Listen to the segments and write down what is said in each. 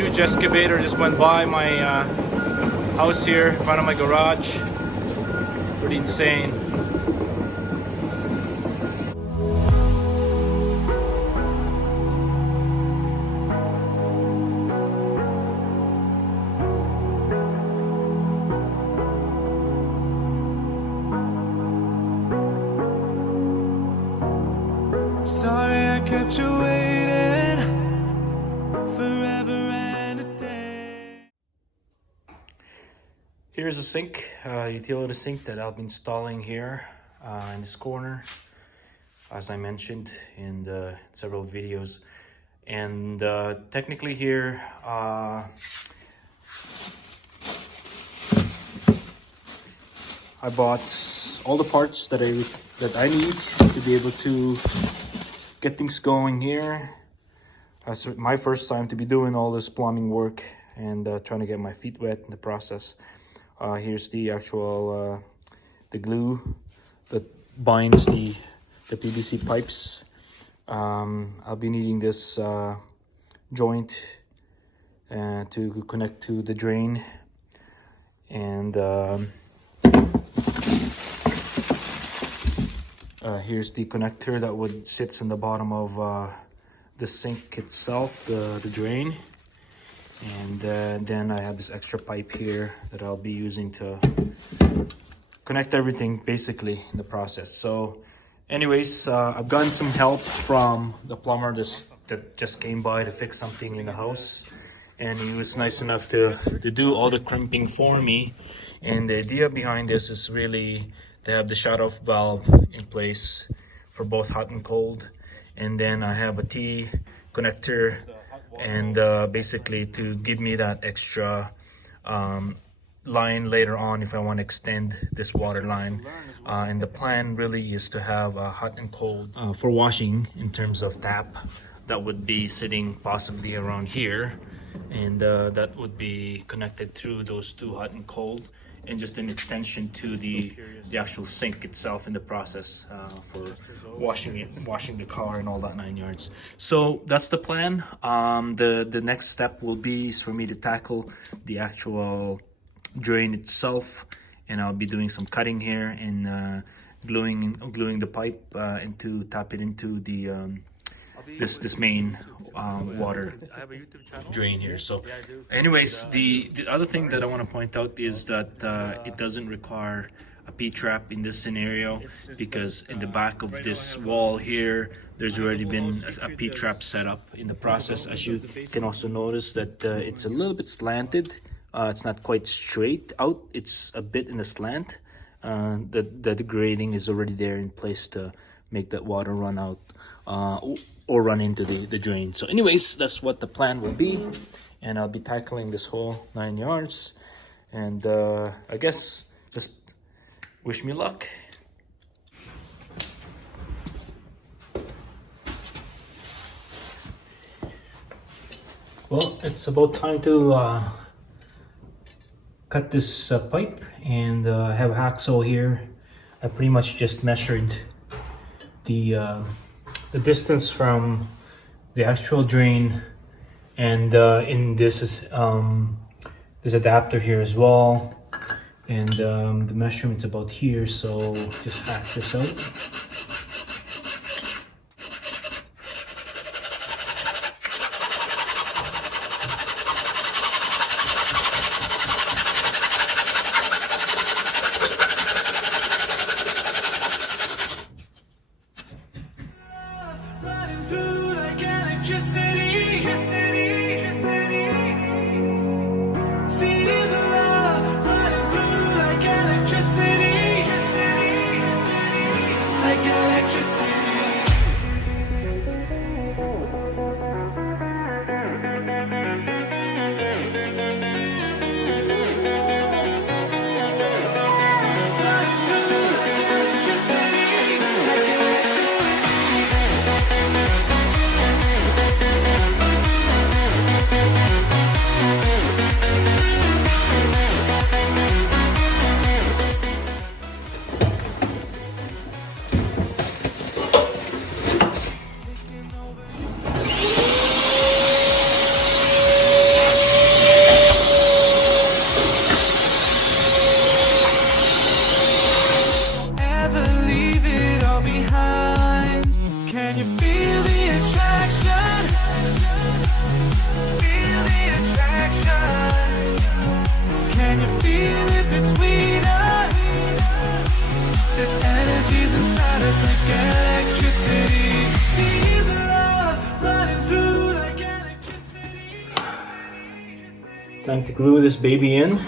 huge excavator just went by my house here in front of my garage. Pretty insane. Sorry I kept you waiting forever and a day. Here's a sink, utility sink that I'll be installing here in this corner, as I mentioned in several videos. And technically here, I bought all the parts that I need to be able to get things going here. It's my first time to be doing all this plumbing work and trying to get my feet wet in the process. Here's the actual the glue that binds the PVC pipes. I'll be needing this joint to connect to the drain, and here's the connector that would sits in the bottom of the sink itself, the drain. And then I have this extra pipe here that I'll be using to connect everything basically in the process. So anyways, I've gotten some help from the plumber that just came by to fix something in the house, and he was nice enough to do all the crimping for me. And the idea behind this is really to have the shut-off valve in place for both hot and cold, and then I have a T connector, and basically to give me that extra line later on if I want to extend this water line. And the plan really is to have a hot and cold for washing in terms of tap that would be sitting possibly around here, and that would be connected through those two hot and cold, and just an extension to the actual sink itself in the process for washing the car and all that 9 yards. So that's the plan. The next step will be is for me to tackle the actual drain itself, and I'll be doing some cutting here and gluing the pipe and to tap it into the this main water drain here. So anyways, the other thing that I want to point out is that it doesn't require a P-trap in this scenario, because in the back of this wall here there's already been a P-trap set up in the process. As you can also notice that it's a little bit slanted. It's not quite straight out, it's a bit in a slant. The grading is already there in place to make that water run out or run into the drain. So anyways, that's what the plan will be, and I'll be tackling this whole 9 yards. And I guess just wish me luck. Well, it's about time to cut this pipe, and I have a hacksaw here. I pretty much just measured the distance from the actual drain, and in this adapter here as well, and the measurement's about here, so just hack this out. Running through like electricity. Feel the love running through like electricity. Like electricity. Running through like electricity. Like electricity. Time to glue this baby in.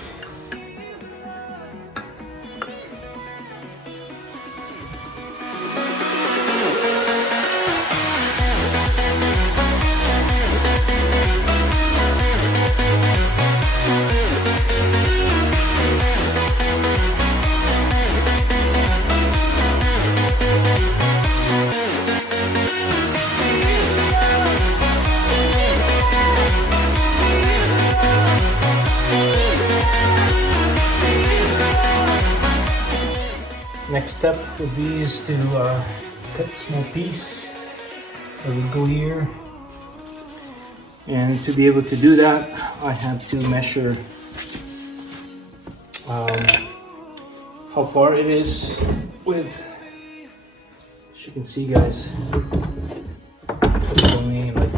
Next step would be is to cut a small piece that would go here, and to be able to do that I have to measure how far it is with, as you can see guys, it's only like,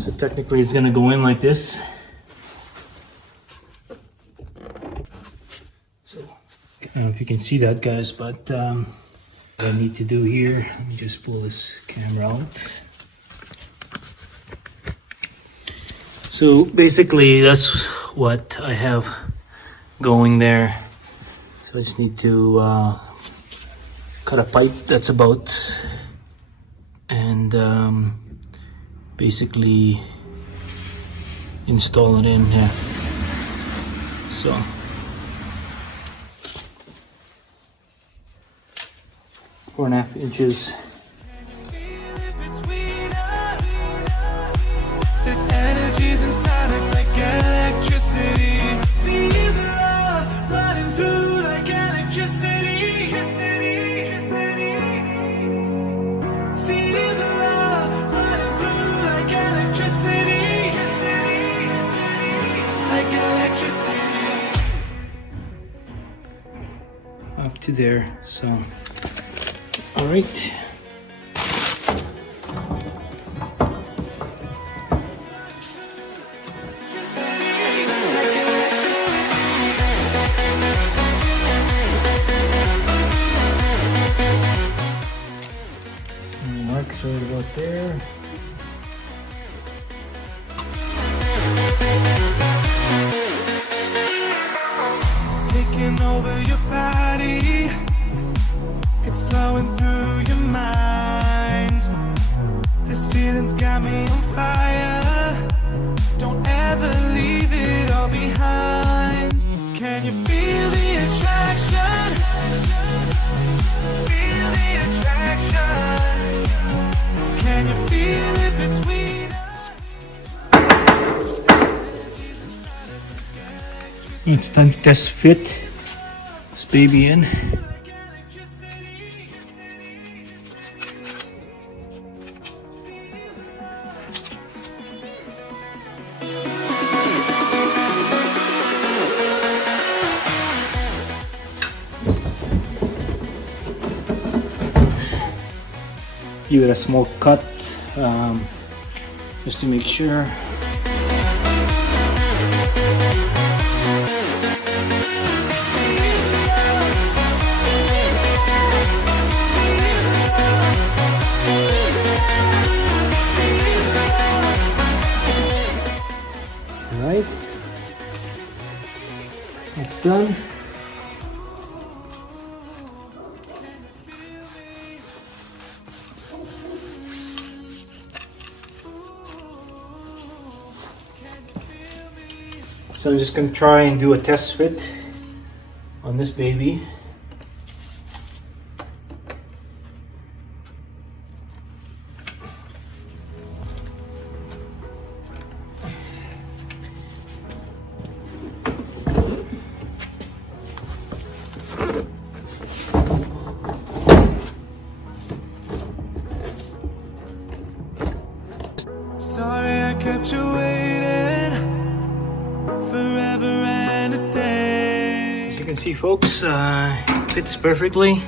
so technically it's gonna go in like this. I don't know if you can see that guys, but what I need to do here, let me just pull this camera out. So basically that's what I have going there. So I just need to cut a pipe that's about, and basically install it in here. So 4.5 inches. This energy's inside us like electricity. Feel the love running through like electricity. Feel the love running through like electricity. Like electricity. Up to there, so all right. Marks right about there. Taking over your body, it's flowing through your mind. This feeling's got me on fire. Don't ever leave it all behind. Can you feel the attraction? Feel the attraction. Can you feel it between us? It's time to test fit this baby in. Give it a small cut just to make sure. Alright, it's done. So I'm just going to try and do a test fit on this baby. Sorry I kept you waiting forever and a day. As you can see folks, fits perfectly.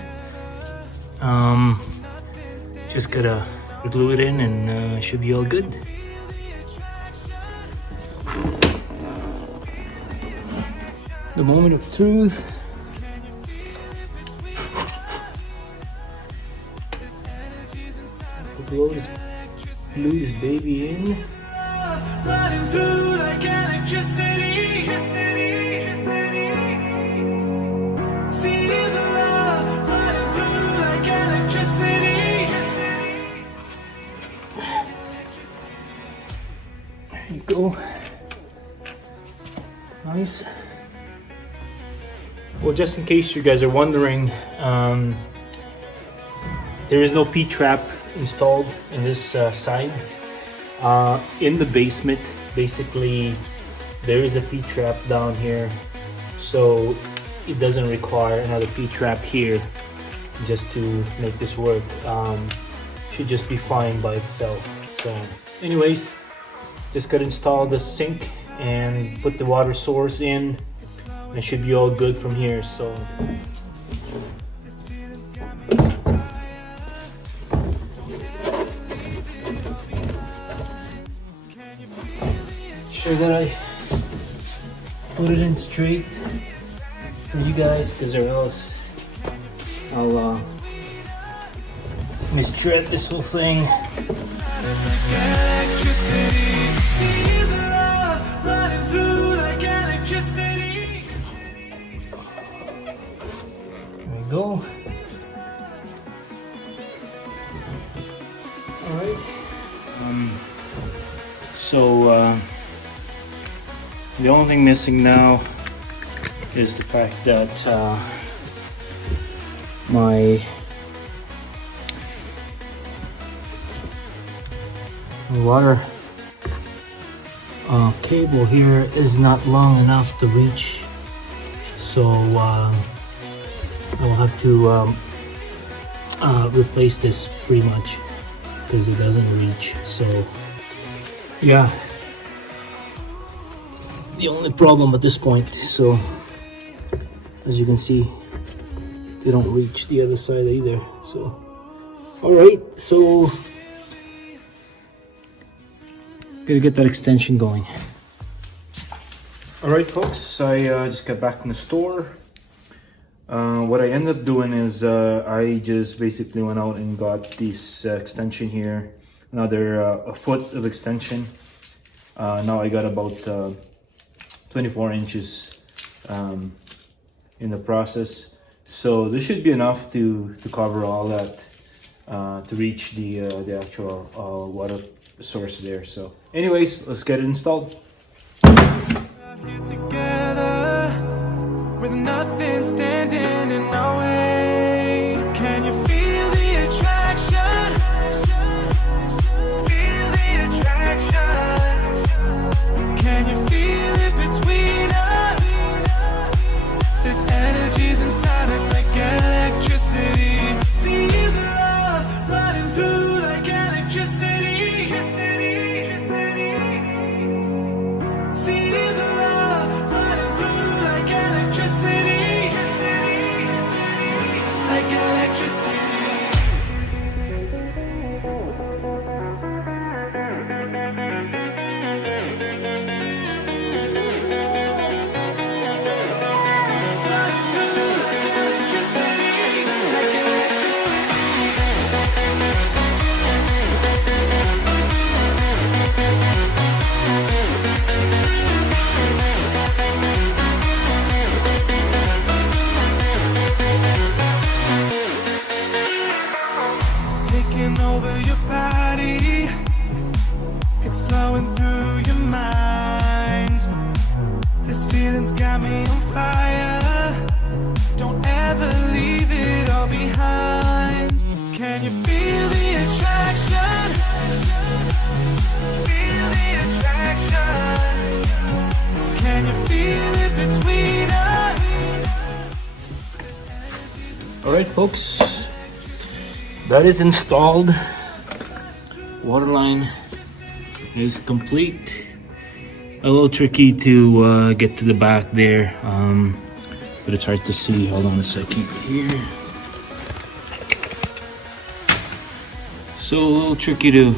Just gotta glue it in and should be all good. The moment of truth. Glue this baby in. running through like electricity. Feel the love running through like electricity. There you go. Nice. Well, just in case you guys are wondering, there is no P-trap installed in this side. In the basement, basically, there is a P-trap down here, so it doesn't require another P-trap here just to make this work. Should just be fine by itself. So anyways, just gotta install the sink and put the water source in. It should be all good from here. So sure that I put it in straight for you guys, because or else I'll misthread this whole thing. It's like electricity. Feel the love running through like electricity. There we go. All right. So the only thing missing now is the fact that my water cable here is not long enough to reach, so I will have to replace this pretty much because it doesn't reach. So yeah, the only problem at this point. So as you can see, they don't reach the other side either. So all right, so gotta get that extension going. All right, folks, I just got back from the store. What I ended up doing is I just basically went out and got this extension here, another a foot of extension. Now I got about 24 inches in the process, so this should be enough to cover all that to reach the actual water source there. So anyways, let's get it installed. Here together with nothing standing in our way. Can you feel the attraction? Feel the attraction. Can you feel it between us? This energy's inside us like electricity. Feel the love running through like electricity. Feel the love running through like electricity. Like electricity. Taking over your body, it's flowing through your mind. This feeling's got me on fire. Don't ever leave it all behind. Can you feel the attraction? Feel the attraction. Can you feel it between us? All right, folks, that is installed. Water line is complete. A little tricky to get to the back there, but it's hard to see. Hold on a second here. So a little tricky to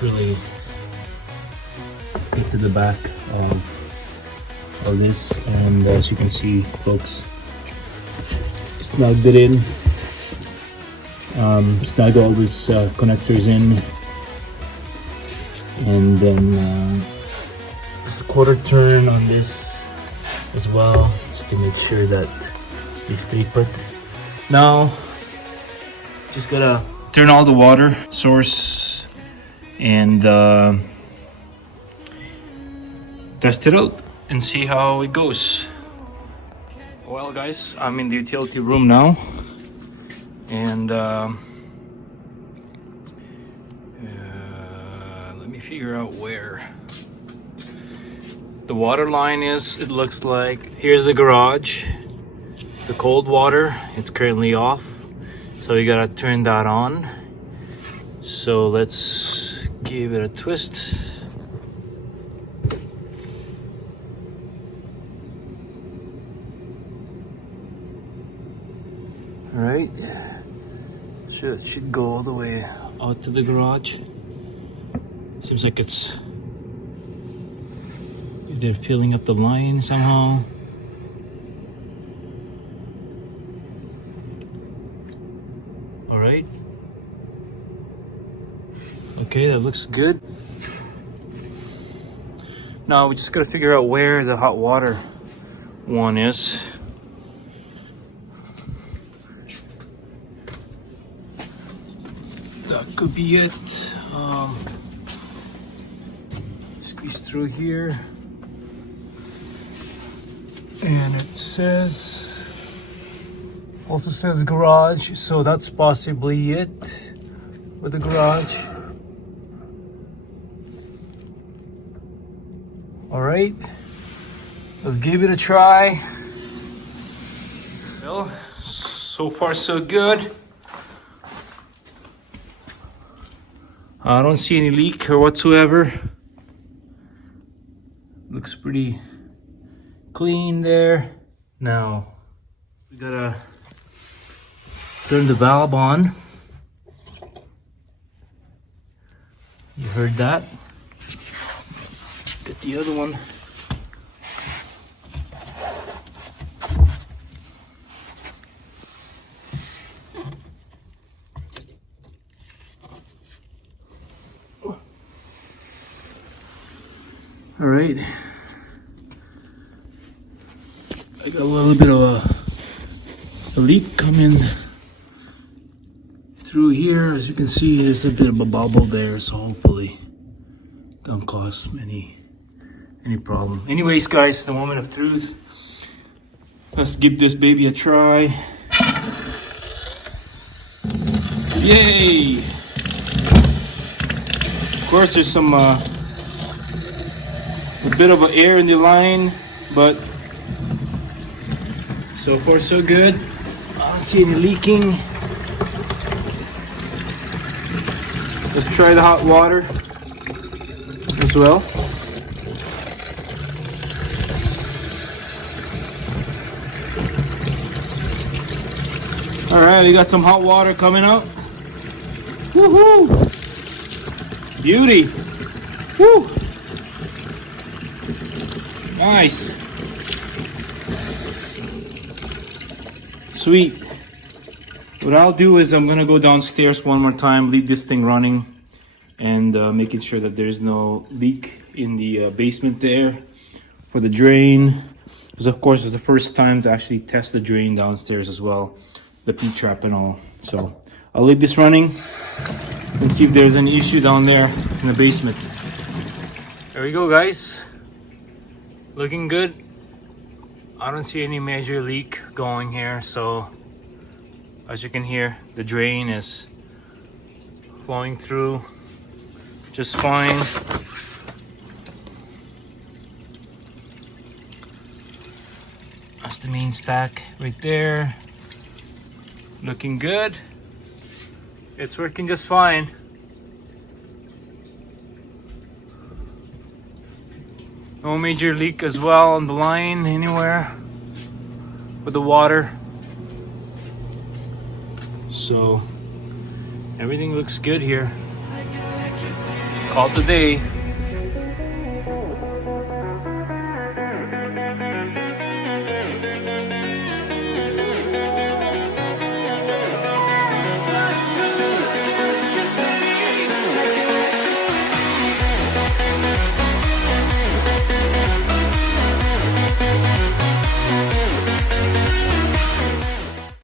really get to the back of this, and as you can see, folks, snugged it in. Snug all these connectors in, And then just a quarter turn on this as well, just to make sure that they stay put. Now, just gotta turn all the water source and test it out and see how it goes. Well guys, I'm in the utility room now, and let me figure out where the water line is. It looks like here's the garage, the cold water, it's currently off, so you gotta turn that on. So let's give it a twist. All right, so it should go all the way out to the garage. Seems like it's, they're filling up the line somehow. All right. Okay, that looks good. Now we just gotta figure out where the hot water one is. That could be it. Squeeze through here. And it says, also says garage, so that's possibly it for the garage. All right, let's give it a try. Well, so far so good. I don't see any leak or whatsoever. Looks pretty clean there. Now we gotta turn the valve on. You heard that? Get the other one. All right, I got a little bit of a leak coming through here. As you can see, there's a bit of a bubble there, so hopefully don't cause any problem. Anyways guys, the moment of truth. Let's give this baby a try. Yay! Of course there's some a bit of air in the line, but so far so good. I don't see any leaking. Let's try the hot water as well. All right, we got some hot water coming up. Woohoo! Beauty. Woo! Nice. Sweet. What I'll do is I'm gonna go downstairs one more time, leave this thing running, and making sure that there's no leak in the basement there for the drain. Because of course it's the first time to actually test the drain downstairs as well, the P-trap and all. So I'll leave this running and see if there's any issue down there in the basement. There we go guys. Looking good. I don't see any major leak going here, so as you can hear, the drain is flowing through just fine. That's the main stack right there. Looking good. It's working just fine. No major leak as well on the line anywhere with the water. So everything looks good here. Call today.